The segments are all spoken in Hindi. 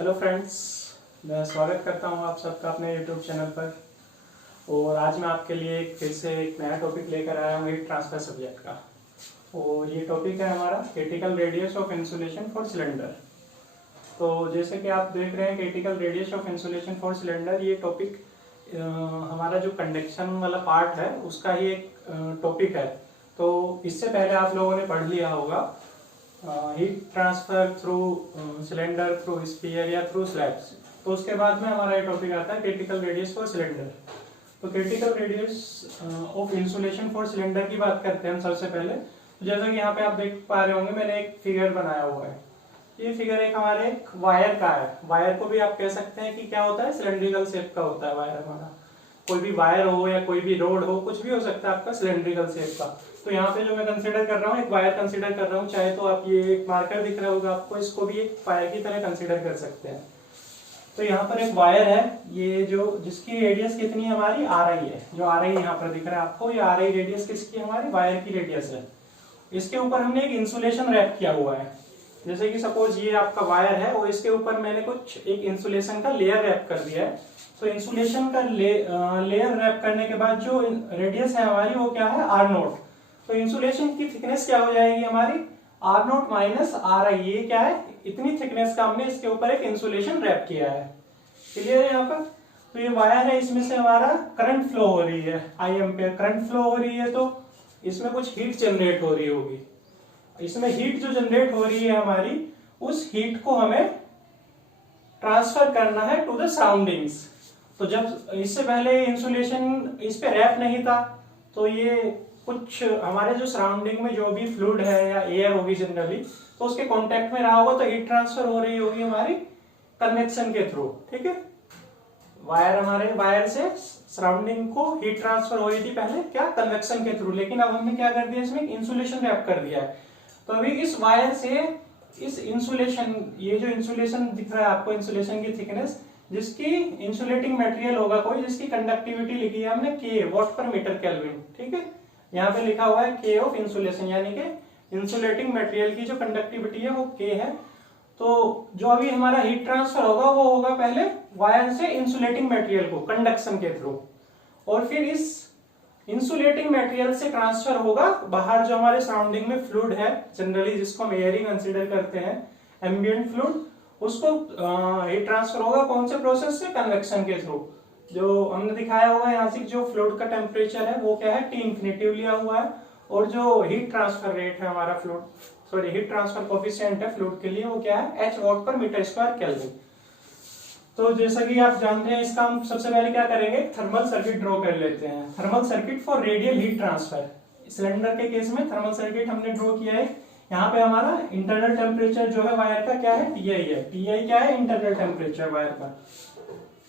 हेलो फ्रेंड्स, मैं स्वागत करता हूं आप सबका अपने यूट्यूब चैनल पर। और आज मैं आपके लिए फिर से एक नया टॉपिक लेकर आया हूं हीट ट्रांसफर सब्जेक्ट का। और ये टॉपिक है हमारा critical radius of insulation for cylinder. तो जैसे कि आप देख रहे हैं critical radius of insulation for cylinder, ये टॉपिक हमारा जो कंडक्शन वाला पार्ट है उसका ही एक टॉपिक है। तो इससे पहले आप लोगों ने पढ़ लिया होगा heat transfer through cylinder, through sphere या थ्रू स्लैब्स। तो उसके बाद में हमारा ये टॉपिक आता है क्रिटिकल रेडियस फॉर सिलेंडर। तो critical radius of insulation for cylinder की बात करते हैं हम सबसे पहले। जैसा कि यहाँ पे आप देख पा रहे होंगे, मैंने एक फिगर बनाया हुआ है। ये फिगर एक हमारे एक वायर का है। वायर को भी आप कह सकते हैं कि क्या होता है, सिलेंड्रिकल शेप का होता है वायर हमारा। कोई भी वायर हो या कोई भी रोड हो, कुछ भी हो सकता है आपका सिलेंड्रिकल शेप का। तो यहाँ पे जो मैं कंसीडर कर रहा हूँ, एक वायर कंसीडर कर रहा हूँ। चाहे तो आप ये एक मार्कर दिख रहा होगा आपको, इसको भी एक वायर की तरह कंसीडर कर सकते हैं। तो यहाँ पर एक वायर है, ये जो जिसकी रेडियस कितनी है हमारी, आर आई है। जो आर आई यहाँ पर दिख रहा है आपको, ये आर आई रेडियस किसकी, हमारी वायर की रेडियस है। इसके ऊपर हमने एक इंसुलेशन रैप किया हुआ है। जैसे कि सपोज ये आपका वायर है और इसके ऊपर मैंने कुछ एक इंसुलेशन का लेयर रैप कर दिया है। तो इंसुलेशन का लेयर रैप करने के बाद जो रेडियस है हमारी, वो क्या है, आर नोट। तो इंसुलेशन की थिकनेस क्या हो जाएगी हमारी, R naught minus R I. ये क्या है, इतनी थिकनेस का हमने इसके ऊपर एक इंसुलेशन रैप किया है। क्लियर है यहाँ पर। तो ये वायर है, इसमें से हमारा करंट फ्लो हो रही है, आई एम्पियर करंट फ्लो हो रही है। तो इसमें कुछ हीट जनरेट हो रही होगी। इसमें हीट जो जनरेट हो रही है हमारी, उस हीट को हमें ट्रांसफर करना है टू द सराउंडिंग्स। तो जब इससे पहले इंसुलेशन इस पे रैप नहीं था, तो ये कुछ हमारे जो सराउंडिंग में जो भी फ्लूइड है या एयर होगी जनरली, तो उसके कांटेक्ट में रहा होगा, तो हीट ट्रांसफर हो रही होगी हमारी कन्वेक्शन के थ्रू। ठीक है, वायर हमारे वायर से सराउंडिंग को हीट ट्रांसफर हो रही थी पहले, क्या, कन्वेक्शन के थ्रू। लेकिन अब हमने क्या कर दिया, इसमें इंसुलेशन रैप कर दिया है। तो अभी इस वायर से इस इंसुलेशन, ये जो इंसुलेशन दिख रहा है आपको, इंसुलेशन की थिकनेस, जिसकी इंसुलेटिंग मटेरियल होगा कोई, जिसकी कंडक्टिविटी लिखी है हमने के, वॉट पर मीटर केल्विन। ठीक है, यहाँ पे लिखा हुआ है के ऑफ इंसुलेशन, यानी कि इंसुलेटिंग मटेरियल की जो कंडक्टिविटी है वो के है। तो जो अभी हमारा हीट ट्रांसफर होगा वो होगा पहले वायर से इंसुलेटिंग मटेरियल को कंडक्शन के थ्रू, और फिर इस इंसुलेटिंग मटेरियल से ट्रांसफर होगा बाहर जो हमारे सराउंडिंग में फ्लूइड है, जनरली जिसको हम एयर ही कंसीडर करते हैं, एम्बिएंट फ्लूइड, उसको हीट ट्रांसफर होगा कौन से प्रोसेस से, कन्वेक्शन के थ्रू। जो हमने दिखाया हुआ है यहाँ से, जो फ्लूइड का टेम्परेचर है वो क्या है, टी इंफिनिटिव लिया हुआ है। और जो हीट ट्रांसफर रेट है हमारा fluid, sorry heat transfer coefficient है फ्लूइड के लिए, वो क्या है, एच वॉट पर मीटर स्क्वायर केल्विन। तो जैसा कि आप जानते हैं, इसका हम सबसे पहले क्या करेंगे, थर्मल सर्किट ड्रॉ कर लेते हैं। Thermal circuit for radial heat transfer. Cylinder के केस में थर्मल सर्किट हमने ड्रॉ किया है। यहाँ पे हमारा इंटरनल टेम्परेचर जो है वायर का क्या है, टीआई है। टीआई क्या है, इंटरनल टेम्परेचर वायर का।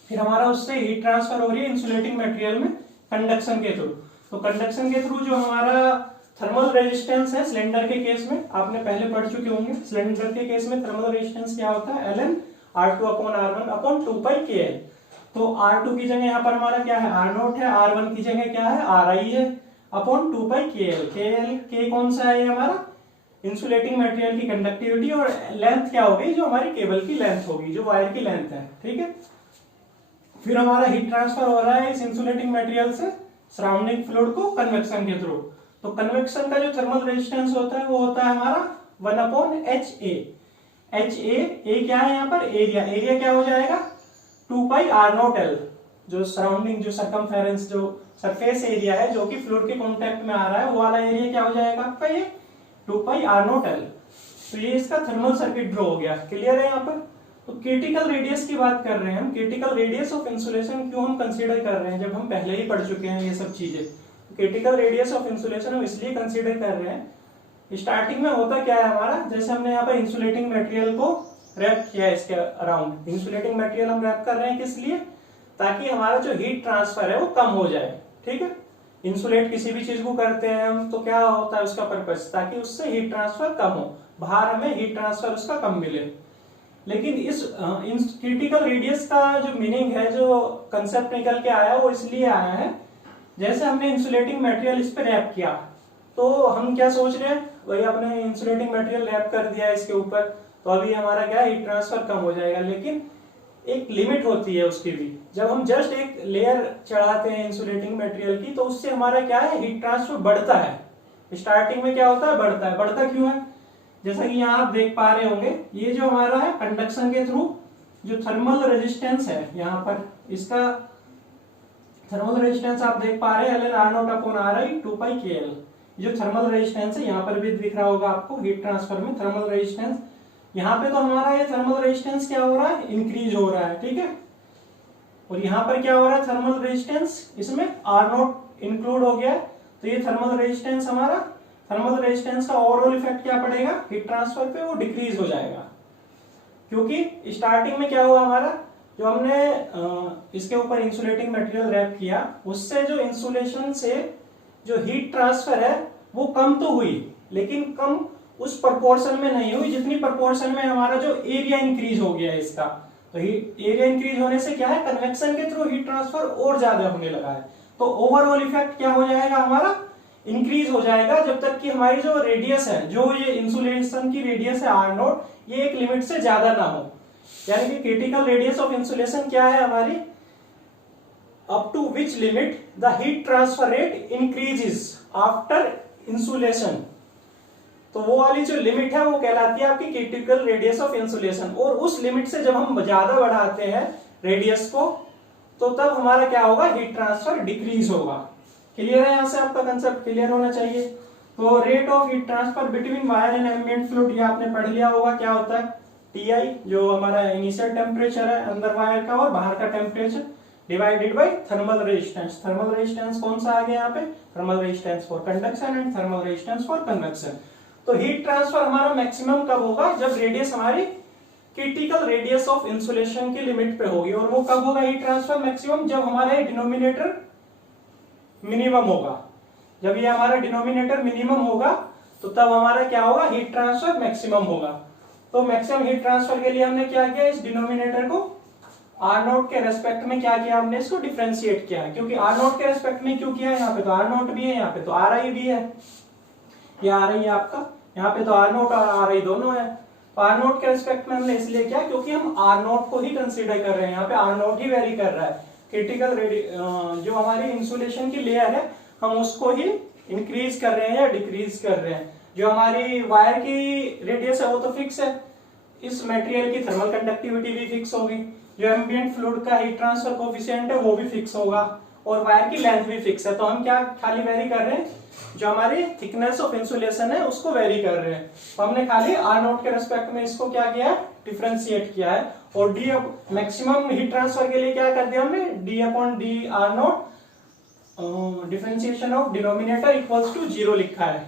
फिर हमारा उससे हीट ट्रांसफर हो रही है इंसुलेटिंग मटेरियल में कंडक्शन के थ्रू। तो कंडक्शन के थ्रू जो हमारा थर्मल रेजिस्टेंस है सिलेंडर के केस में, आपने पहले पढ़ चुके होंगे। सिलेंडर के केस में थर्मल रेजिस्टेंस क्या होता है, Ln R2 upon R1 upon 2 पाई KL। तो R2 की जगह यहाँ पर हमारा क्या है, R0 है। R1 की जगह क्या है, Ri है, अपॉन 2 पाई KL। KL के कौन सा है, हमारा इंसुलेटिंग मटेरियल की कंडक्टिविटी, और लेंथ क्या होगी, जो हमारी केबल की लेंथ होगी, जो वायर की लेंथ है। ठीक है, फिर हमारा हीट ट्रांसफर हो रहा है इस इंसुलेटिंग मटेरियल से सराउंडिंग फ्लूइड को कन्वेक्शन के थ्रू। तो कन्वेक्शन का जो थर्मल रेजिस्टेंस होता है वो होता है हमारा 1 अपॉन HA। ए क्या है यहाँ पर, एरिया। एरिया क्या हो जाएगा, 2 पाई R0L, जो सराउंडिंग, जो सरकमफेरेंस, जो सरफेस एरिया है जो कि फ्लूइड के कांटेक्ट में आ रहा है, वो वाला एरिया क्या हो जाएगा आपका, ये 2 पाई R0L। तो ये इसका थर्मल सर्किट ड्रॉ हो गया। क्लियर है यहाँ पर। तो क्रिटिकल रेडियस की बात कर रहे हैं हम। क्रिटिकल रेडियस ऑफ इंसुलेशन क्यों हम कंसीडर कर रहे हैं, जब हम पहले ही पढ़ चुके हैं ये सब चीजें। क्रिटिकल रेडियस ऑफ इंसुलेशन हम इसलिए कंसीडर कर रहे हैं, स्टार्टिंग में होता क्या है हमारा, जैसे हमने यहाँ पर इंसुलेटिंग मटेरियल को रैप किया है इसके अराउंड। इंसुलेटिंग मटेरियल हम रैप कर रहे हैं किस लिए, ताकि हमारा जो हीट ट्रांसफर है वो कम हो जाए। ठीक है, इंसुलेट किसी भी चीज को करते हैं हम, तो क्या होता है उसका पर्पस, ताकि उससे हीट ट्रांसफर कम हो, बाहर हमें हीट ट्रांसफर उसका कम मिले। लेकिन इस क्रिटिकल रेडियस का जो मीनिंग है, जो कंसेप्ट निकल के आया, वो इसलिए आया है, जैसे हमने इंसुलेटिंग मटेरियल इस पे रैप किया, तो हम क्या सोच रहे हैं, वही आपने इंसुलेटिंग मटेरियल रैप कर दिया इसके ऊपर, तो अभी हमारा क्या है, हीट ट्रांसफर कम हो जाएगा, लेकिन एक लिमिट होती है उसकी भी। जब हम जस्ट एक लेयर चढ़ाते हैं इंसुलेटिंग मटेरियल की, तो उससे हमारा क्या है, हीट ट्रांसफर बढ़ता है। स्टार्टिंग में क्या होता है, बढ़ता है। बढ़ता क्यों है, जैसा कि यहाँ आप देख पा रहे होंगे, ये जो हमारा है कंडक्शन के थ्रू जो थर्मल रेजिस्टेंस है, यहाँ पर इसका थर्मल रेजिस्टेंस आप देख पा रहे हैं ln r0 upon ri 2πkl। जो थर्मल रेजिस्टेंस है यहाँ पर भी दिख रहा होगा आपको, हीट ट्रांसफर में थर्मल रेजिस्टेंस। यहाँ पे तो हमारा ये थर्मल रेजिस्टेंस क्या हो रहा है, इंक्रीज हो रहा है, ठीक है। और यहाँ पर क्या हो रहा है, थर्मल रेजिस्टेंस, इसमें R0 इंक्लूड हो गया, तो ये थर्मल रेजिस्टेंस हमारा, थर्मल रेजिस्टेंस का ओवरऑल इफेक्ट क्या पड़ेगा हीट ट्रांसफर पे, वो डिक्रीज हो जाएगा। क्योंकि स्टार्टिंग में क्या हुआ हमारा, जो हमने इसके ऊपर इंसुलेटिंग मटेरियल रैप किया, उससे जो इंसुलेशन से जो हीट ट्रांसफर है वो कम तो हुई, लेकिन कम उस प्रोपोर्शन में नहीं हुई जितनी प्रोपोर्शन में हमारा जो एरिया इंक्रीज हो गया है इसका। तो एरिया इंक्रीज होने से क्या है, कन्वेक्शन के थ्रू हीट ट्रांसफर और ज्यादा होने लगा है। तो ओवरऑल इफेक्ट क्या हो जाएगा हमारा, इंक्रीज हो जाएगा, जब तक कि हमारी जो रेडियस है, जो ये इंसुलेशन की रेडियस है R0, ये एक लिमिट से ज्यादा ना हो। यानी कि क्रिटिकल रेडियस ऑफ इंसुलेशन क्या है हमारी, up to which limit the heat transfer rate increases after insulation. तो वो वाली जो लिमिट है वो कहलाती है आपकी क्रिटिकल रेडियस ऑफ इंसुलेशन। और उस लिमिट से जब हम ज्यादा बढ़ाते हैं रेडियस को, तो तब हमारा क्या होगा, हीट ट्रांसफर डिक्रीज होगा। क्लियर है, यहां से आपका कंसेप्ट क्लियर होना चाहिए। तो rate of heat transfer between wire and ambient fluid, ये आपने पढ़ लिया होगा क्या होता है, Ti जो हमारा इनिशियल टेम्परेचर है अंदर वायर का और बाहर का temperature, divided by thermal resistance. Thermal resistance कौन सा आ गया यहाँ पे, thermal resistance for conduction and thermal resistance for convection. तो हीट ट्रांसफर हमारा मैक्सिमम कब होगा, जब रेडियस हमारी क्रिटिकल रेडियस ऑफ इंसुलेशन की लिमिट पे होगी। और वो कब होगा हीट ट्रांसफर मैक्सिमम, जब हमारा डिनोमिनेटर मिनिमम होगा। जब ये हमारा डिनोमिनेटर मिनिमम होगा तो तब हमारा क्या होगा, हीट ट्रांसफर मैक्सिमम होगा। तो मैक्सिमम हीट ट्रांसफर के लिए हमने क्या किया, इस डिनोमिनेटर को R0 के रेस्पेक्ट में क्या किया, हमने इसको डिफरेंशिएट किया है। क्योंकि R0 के रेस्पेक्ट में क्यों किया है, यहाँ पे तो R0 भी है, यहाँ पे तो Ri भी है, ये Ri है आपका, यहाँ पे तो R0 और Ri दोनों है। तो R0 के रेस्पेक्ट में हमने इसलिए किया क्योंकि हम R0 को ही कंसीडर कर रहे हैं, यहाँ पे R0 ही वेरी कर रहा है। क्रिटिकल जो हमारी इंसुलेशन की लेयर है, हम उसको ही इंक्रीज कर रहे हैं या डिक्रीज कर रहे हैं। जो हमारी वायर की रेडियस है वो तो फिक्स है, इस मटेरियल की थर्मल कंडक्टिविटी भी फिक्स होगी, जो एम्बिएंट फ्लूइड का हीट ट्रांसफर कोएफिशिएंट है वो भी फिक्स होगा, और वायर की लेंथ भी फिक्स है। तो हम क्या खाली वेरी कर रहे हैं, जो हमारी थिकनेस ऑफ इंसुलेशन है उसको वेरी कर रहे हैं। तो हमने खाली R0 के रेस्पेक्ट में इसको क्या किया है, डिफरेंशिएट किया है। और डी मैक्सिमम हीट ट्रांसफर के लिए क्या कर दिया हमने, d/d R0 differentiation of denominator equals to 0 लिखा है।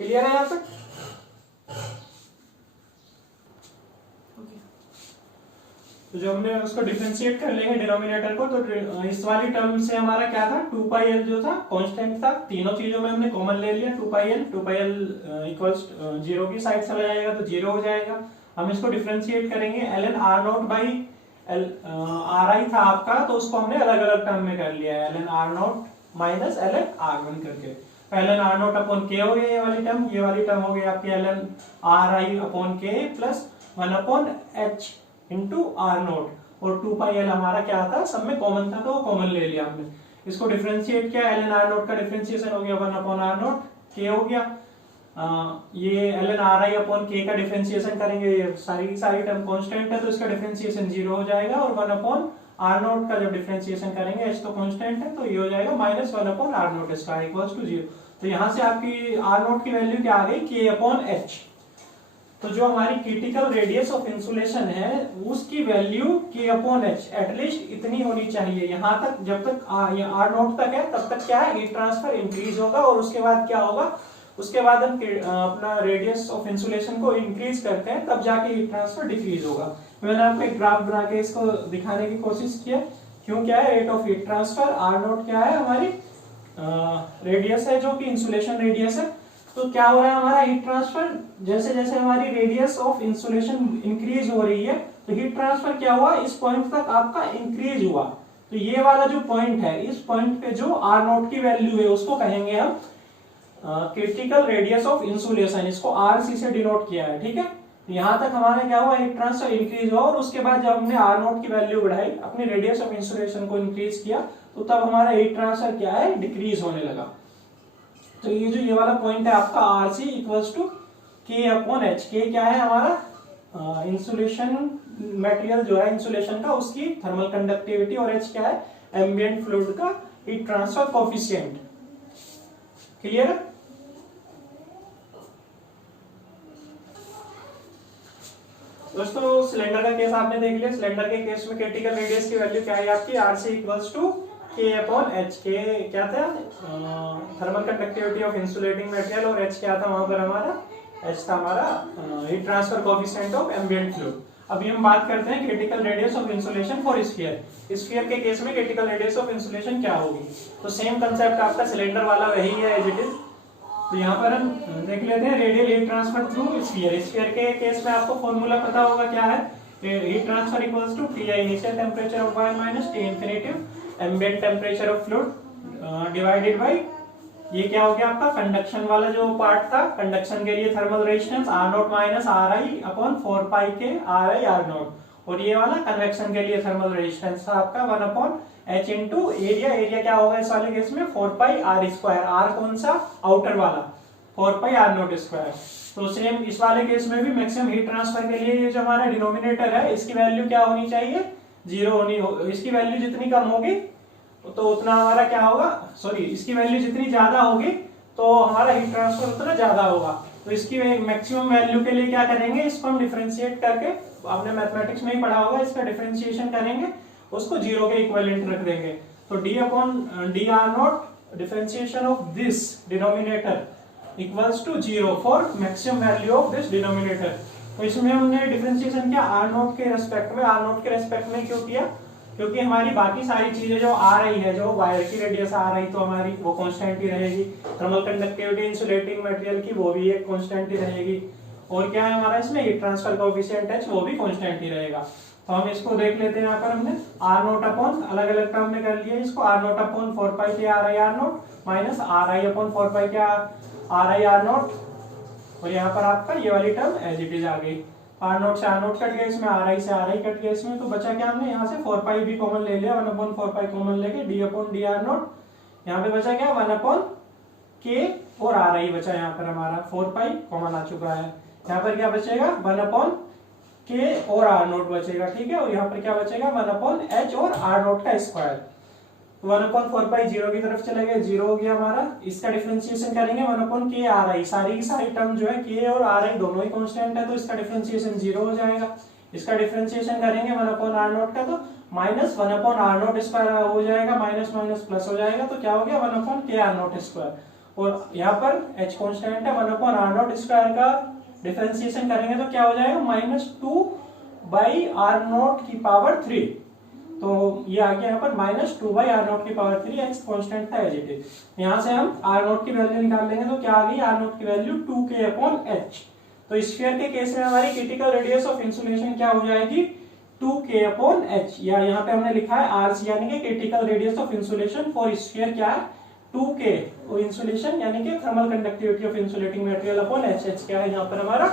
क्लियर है यहाँ तक? तो जो हमने उसको डिफरेंशिएट कर लेंगे डिनोमिनेटर को, तो इस वाली टर्म से हमारा क्या था, 2πl जो था कांस्टेंट था, तीनों चीजों में हमने कॉमन ले लिया 2πl इक्वल्स 0 की साइड चला जाएगा तो 0 हो जाएगा। हम इसको डिफरेंशिएट करेंगे ln R0 बाई Ri था आपका, तो उसको हमने अलग अलग टर्म में कर लिया है, ln R0 minus ln R1 करके। ln R0 अपॉन k हो गया ये वाली टर्म, ये वाली टर्म हो गई आपकी ln Ri upon k plus 1 upon h into R0। और 2πl हमारा क्या था, सब में कॉमन था तो वो कॉमन ले लिया हमने। इसको डिफरेंशिएट किया, ln R0 का डिफरेंशिएशन हो गया 1 अपॉन R0, k हो गया। ये ln Ri अपॉन k का डिफरेंशिएशन करेंगे, सारी सारी टर्म कांस्टेंट है तो इसका डिफरेंशिएशन 0 हो जाएगा। और 1 अपॉन R0 का जब डिफरेंशिएशन करेंगे, h तो कांस्टेंट है तो ये हो जाएगा माइनस 1 अपॉन R0 इसका इक्वल्स टू 0। तो यहाँ से आपकी R0 की वैल्यू क्या आ गई, k अपॉन h। तो जो हमारी क्रिटिकल रेडियस ऑफ इंसुलेशन है उसकी value k upon h at least इतनी होनी चाहिए। यहाँ तक जब तक R0 तक है तब तक क्या है, हीट ट्रांसफर इंक्रीज होगा। और उसके बाद क्या होगा, उसके बाद हम अपना रेडियस ऑफ इंसुलेशन को इंक्रीज करते हैं, तब जाके हीट ट्रांसफर डिक्रीज होगा। मैंने आपको एक ग्राफ बना के इसको दिखाने की कोशिश की है। क्यों, क्या है, rate of heat transfer, R0 क्या है, हमारी रेडियस है जो कि इंसुलेशन रेडियस है। तो क्या हो रहा है हमारा हीट ट्रांसफर, जैसे जैसे हमारी रेडियस ऑफ इंसुलेशन इंक्रीज हो रही है तो हीट ट्रांसफर क्या हुआ, इस पॉइंट तक आपका इंक्रीज हुआ। तो ये वाला जो पॉइंट है, इस पॉइंट पे जो R0 की वैल्यू है उसको कहेंगे हम क्रिटिकल रेडियस ऑफ इंसुलेशन, इसको RC से डिनोट किया है, ठीक है। यहाँ तक हमारा क्या हुआ, हीट ट्रांसफर इंक्रीज हुआ, और उसके बाद जब हमने आर नॉट की वैल्यू बढ़ाई, अपनी रेडियस ऑफ इंसुलेशन को इंक्रीज किया, तो तब हमारा हीट ट्रांसफर क्या है, डिक्रीज होने लगा। तो ये जो ये वाला पॉइंट है आपका are C equals to K upon H. K क्या है हमारा इंसुलेशन मटेरियल जो है इंसुलेशन का, उसकी थर्मल कंडक्टिविटी, और एच क्या है एम्बिएंट फ्लूइड का हीट ट्रांसफर कोफिशिएंट। क्लियर है? दोस्तों सिलेंडर का केस आपने देख लिया। सिलेंडर के केस में क्रिटिकल रेडियस की वैल्यू क्या है आपकी, R C equals to K upon H. K क्या था, thermal conductivity of insulating material, और एच क्या था वहां पर हमारा, एच था हमारा heat transfer coefficient of ambient fluid. अभी हम बात करते हैं critical radius of insulation for sphere. Sphere के केस में क्रिटिकल रेडियस ऑफ इंसुलेशन क्या होगी, तो सेम कंसेप्ट आपका सिलेंडर वाला वही है एज इट इज। तो यहाँ पर हम देख लेते हैं radial heat transfer through sphere. Sphere के केस में आपको फॉर्मूला पता होगा क्या है, heat transfer equals to T I initial temperature of wire minus T infinitive ambient temperature of fluid divided by, ये क्या हो गया आपका कंडक्शन वाला जो पार्ट था, कंडक्शन के लिए thermal resistance R not minus R I upon 4 पाई के आर आई आर नॉट, और ये वाला कन्वेक्शन के लिए थर्मल रेजिस्टेंस था आपका 1 upon H into area. Area क्या होगा इस वाले केस में 4 पाई आर स्क्वायर, आर कौन सा आउटर वाला 4 पाई आर नॉट स्क्वायर। तो सेम इस वाले केस में भी मैक्सिमम हीट ट्रांसफर के लिए ये जो हमारा डिनोमिनेटर है इसकी वैल्यू क्या होनी चाहिए, 0 होनी, इसकी वैल्यू जितनी कम होगी तो उतना हमारा क्या होगा, सॉरी इसकी वैल्यू जितनी ज्यादा होगी तो हमारा हीट ट्रांसफर उतना ज्यादा होगा। तो इसकी मैक्सिमम वैल्यू के लिए क्या करेंगे, इसको हम डिफरेंशिएट करके, आपने मैथमेटिक्स में ही पढ़ा होगा, इसका डिफरेंशिएशन करेंगे, उसको 0 के इक्विवेलेंट रख देंगे। तो D upon D R naught differentiation of this denominator equals to 0 for maximum value of this denominator. तो इसमें हमने डिफरेंशिएशन किया आर नॉट के रेस्पेक्ट में। आर नॉट के रेस्पेक्ट में क्यों किया, क्योंकि हमारी बाकी सारी चीजें जो आ रही है, जो वायर की रेडियस आ रही तो हमारी वो कांस्टेंट ही रहेगी, थर्मल कंडक्टिविटी इंसुलेटिंग मटेरियल की वो भी एक कांस्टेंट ही रहेगी, और क्या है हमारा इसमें हीट ट्रांसफर कोएफिशिएंट एच वो भी कांस्टेंट ही रहेगा। तो हम इसको देख लेते हैं, यहाँ पर हमने आर नोट अपॉन अलग अलग टर्म में कर लिया इसको, आर नोट अपॉन 4 पाई के are I R naught minus R I upon 4 पाई के आर आई आर नोट, और यहाँ पर आपका ये वाली टर्म एज इट इज आ गई। आर नोट से आर नोट कट गया, इसमें आर आई से आर आई कट गया इसमें, तो बचा क्या हमने यहाँ से 4 पाई भी कॉमन ले लिया, 1 अपॉन 4 पाई कॉमन लेके D upon D are note, यहाँ पे बचा क्या 1 अपॉन के और आर आई बचा, यहाँ पर हमारा 4 पाई कॉमन आ चुका है। यहाँ पर क्या बचेगा 1 अपॉन के और आर नोट बचेगा, ठीक है, और यहाँ पर क्या बचेगा 1 अपॉन एच और आर नोट का स्क्वायर। 1 अपॉन 4 पाई 0 की तरफ चले गए, 0 हो गया हमारा। इसका डिफरेंशिएशन करेंगे 1 अपॉन के आर आई, सारी की सारी टर्म जो है के और आर आई दोनों ही कांस्टेंट है, तो इसका डिफरेंशिएशन 0 हो जाएगा। इसका डिफरेंशिएशन करेंगे 1 अपॉन आर नोट का, तो minus 1 upon R naught square हो जाएगा, माइनस माइनस प्लस हो जाएगा, तो क्या हो गया 1 अपॉन के आर नोट स्क्वायर, और यहाँ पर एच कांस्टेंट है, 1 अपॉन आर नोट स्क्वायर का डिफरेंशिएशन करेंगे तो क्या हो जाएगा -2 बाई आर नोट की पावर 3, तो ये आ गया यहाँ पर -2 बाई आर नोट की पावर 3, एक्स कांस्टेंट था एज इट इज। यहाँ से हम आर नोट की वैल्यू निकाल लेंगे, तो क्या आ गई आर नोट की वैल्यू 2k अपॉन एच। तो स्फीयर के केस में हमारी क्रिटिकल रेडियस ऑफ इंसुलेशन क्या हो जाएगी 2k अपॉन एच, या यहाँ पे हमने लिखा है आर सी यानी कि critical radius of insulation for sphere क्या है 2k, और इंसुलेशन यानी कि thermal conductivity of insulating material upon H. H क्या है यहाँ पर हमारा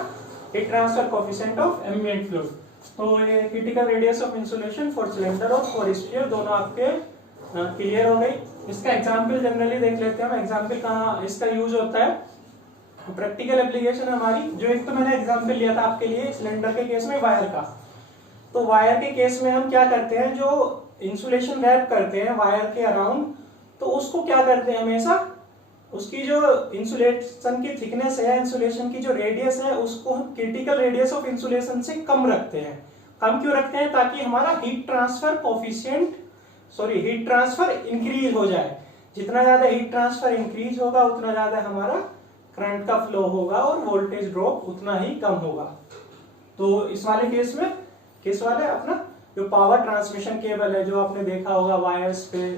heat transfer coefficient of ambient fluid. तो ये critical radius of insulation for cylinder और फॉर स्फीयर दोनों आपके क्लियर हो गई। इसका एग्जांपल जनरली देख लेते हैं हम, एग्जांपल कहाँ इसका यूज होता है, प्रैक्टिकल एप्लीकेशन हमारी, जो एक तो मैंने एग्जांपल लिया था आपके लिए सिलेंडर के केस में वायर का। तो वायर के केस में हम क्या करते हैं, जो इंसुलेशन रैप करते हैं वायर के अराउंड, तो उसको क्या करते हैं हमेशा, उसकी जो इंसुलेशन की थिकनेस है, इंसुलेशन की जो रेडियस है, उसको हम क्रिटिकल रेडियस ऑफ इंसुलेशन से कम रखते हैं। कम क्यों रखते हैं, ताकि हमारा heat transfer coefficient heat transfer increase हो जाए। जितना ज्यादा हीट ट्रांसफर इंक्रीज होगा उतना ज्यादा हमारा करंट का फ्लो होगा और वोल्टेज ड्रॉप उतना ही कम होगा। तो इस वाले केस में किस वाले अपना जो पावर ट्रांसमिशन केबल है, जो आपने देखा होगा वायर्स पे,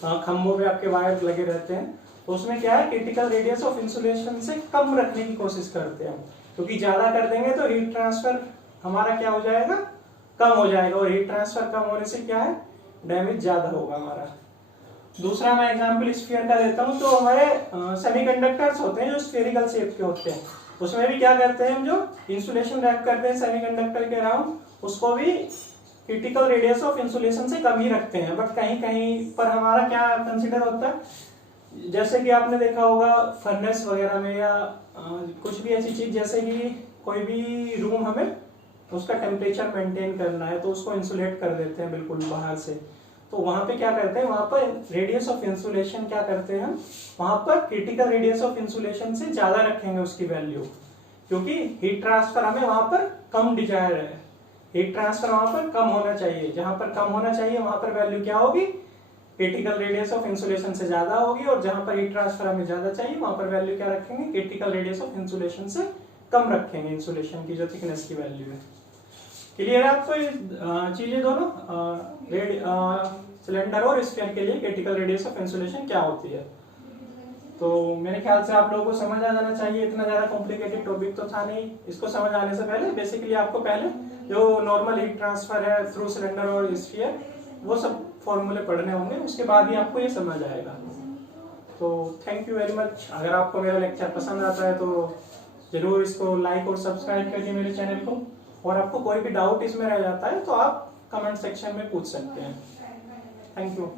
खंभों पे आपके वायर लगे रहते हैं, तो उसमें क्या है क्रिटिकल रेडियस ऑफ इंसुलेशन से कम रखने की कोशिश करते हैं, क्योंकि ज्यादा कर देंगे तो हीट ट्रांसफर हमारा क्या हो जाएगा कम हो जाएगा, और हीट ट्रांसफर कम होने से क्या है डैमेज ज्यादा होगा हमारा। दूसरा मैं एग्जांपल स्फीयर का देता हूं, तो हमारे सेमीकंडक्टर्स होते हैं जो स्फेरिकल शेप के होते हैं, उसमें भी क्या करते हैं हम, जो इंसुलेशन रैप करते हैं सेमीकंडक्टर के अराउंड, उसको भी क्रिटिकल रेडियस ऑफ इंसुलेशन से कम ही रखते हैं। बट कहीं कहीं पर हमारा क्या कंसिडर होता है, जैसे कि आपने देखा होगा फर्नेस वगैरह में, या कुछ भी ऐसी चीज, जैसे कि कोई भी रूम हमें उसका टेम्परेचर मेंटेन करना है तो उसको इंसुलेट कर देते हैं बिल्कुल बाहर से। तो वहां पे क्या करते हैं, वहां पर रेडियस ऑफ इंसुलेशन क्या करते हैं, वहां पर क्रिटिकल रेडियस ऑफ इंसुलेशन से ज्यादा रखेंगे उसकी वैल्यू, क्योंकि हीट ट्रांसफर हमें वहां पर कम डिजायर है, हीट ट्रांसफर वहां पर कम होना चाहिए। जहां पर कम होना चाहिए वहां पर वैल्यू क्या होगी, क्रिटिकल रेडियस ऑफ इंसुलेशन से ज्यादा होगी, और जहां पर हीट ट्रांसफर हमें ज्यादा चाहिए वहां पर वैल्यू क्या रखेंगे, क्रिटिकल रेडियस ऑफ इंसुलेशन से कम रखेंगे, इंसुलेशन की जो थिकनेस की वैल्यू है। क्लियर है आपको ये चीजें दोनों, सिलेंडर और स्फीयर के लिए क्रिटिकल रेडियस ऑफ इंसुलेशन क्या होती है। तो मेरे ख्याल से आप लोगों को समझ आ जाना चाहिए, इतना ज्यादा कॉम्प्लिकेटेड टॉपिक तो था नहीं। इसको समझ आने से पहले बेसिकली आपको पहले जो नॉर्मल हीट ट्रांसफर है थ्रू सिलेंडर और स्फीयर, वो सब फॉर्मूले पढ़ने होंगे, उसके बाद ही आपको ये समझ आएगा। तो थैंक यू वेरी मच। अगर आपको मेरा लेक्चर पसंद आता है तो जरूर इसको लाइक और सब्सक्राइब करिए मेरे चैनल को, और आपको कोई भी डाउट इसमें रह जाता है तो आप कमेंट सेक्शन में पूछ सकते हैं। Thank you.